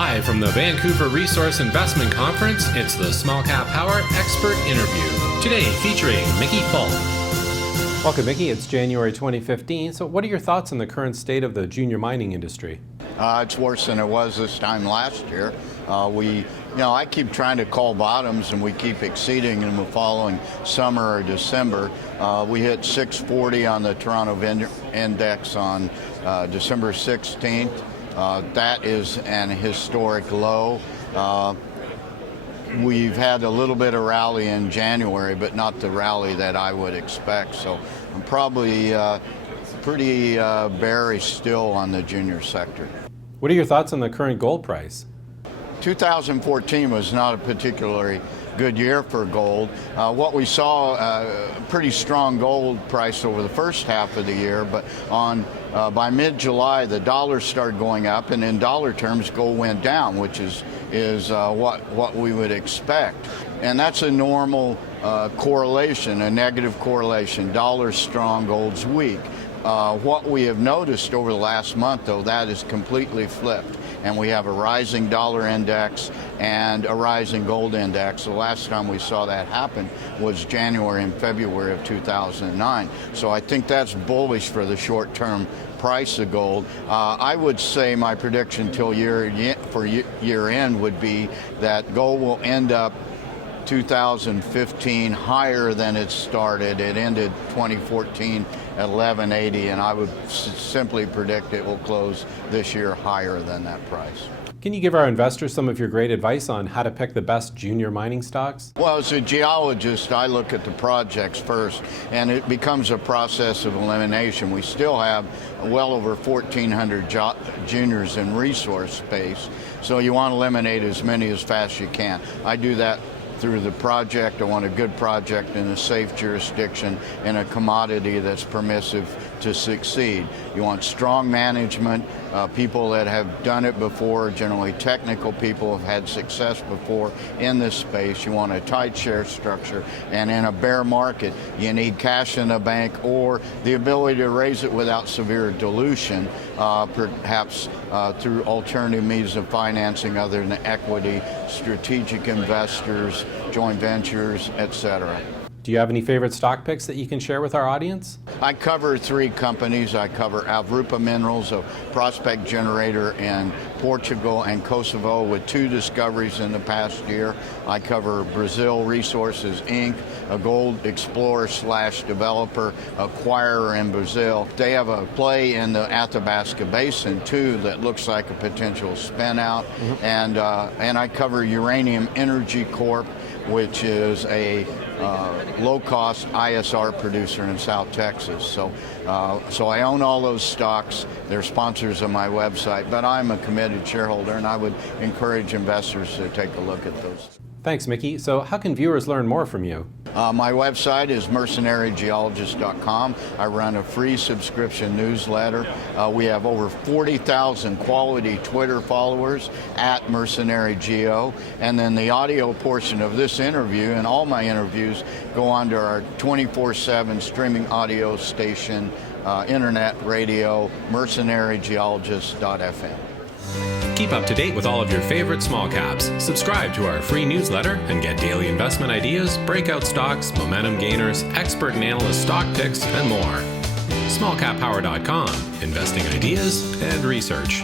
Live from the Vancouver Resource Investment Conference, it's the SmallCapPower Expert Interview. Today featuring Mickey Fulp. Welcome, Mickey. It's January 2015. So what are your thoughts on the current state of the junior mining industry? It's worse than it was this time last year. I keep trying to call bottoms, and we keep exceeding them the following summer or December. We hit 640 on the Toronto Index on December 16th. That is an historic low. We've had a little bit of rally in January, but not the rally that I would expect. So I'm probably pretty bearish still on the junior sector. What are your thoughts on the current gold price? 2014 was not a particularly good year for gold. What we saw, a pretty strong gold price over the first half of the year, but by mid-July the dollar started going up, and in dollar terms gold went down, which is what we would expect. And that's a normal correlation, a negative correlation. Dollar's strong, gold's weak. What we have noticed over the last month, though, that is completely flipped. And we have a rising dollar index and a rising gold index. The last time we saw that happen was January and February of 2009. So I think that's bullish for the short-term price of gold. I would say my prediction till year end would be that gold will end up 2015 higher than it started. It ended 2014 at 1180, and I would simply predict it will close this year higher than that price. Can you give our investors some of your great advice on how to pick the best junior mining stocks? Well, as a geologist, I look at the projects first, and it becomes a process of elimination. We still have well over 1,400 juniors in resource space, so you want to eliminate as many as fast as you can. I do that through the project. I want a good project in a safe jurisdiction in a commodity that's permissive to succeed. You want strong management, people that have done it before, generally technical people have had success before in this space. You want a tight share structure, and in a bear market you need cash in the bank or the ability to raise it without severe dilution, perhaps through alternative means of financing other than equity, strategic investors, joint ventures, etc. Do you have any favorite stock picks that you can share with our audience? I cover three companies. I cover Avrupa Minerals, a prospect generator in Portugal and Kosovo with 2 discoveries in the past year. I cover Brazil Resources, Inc., a gold explorer / developer acquirer in Brazil. They have a play in the Athabasca Basin, too, that looks like a potential spin out. And I cover Uranium Energy Corp., which is a low-cost ISR producer in South Texas. So I own all those stocks. They're sponsors of my website, but I'm a committed shareholder, and I would encourage investors to take a look at those. Thanks, Mickey. So how can viewers learn more from you? My website is mercenarygeologist.com. I run a free subscription newsletter. We have over 40,000 quality Twitter followers at mercenarygeo. And then the audio portion of this interview and all my interviews go on to our 24/7 streaming audio station, internet radio, mercenarygeologist.fm. Keep up to date with all of your favorite small caps. Subscribe to our free newsletter and get daily investment ideas, breakout stocks, momentum gainers, expert and analyst stock picks, and more. SmallCapPower.com, investing ideas and research.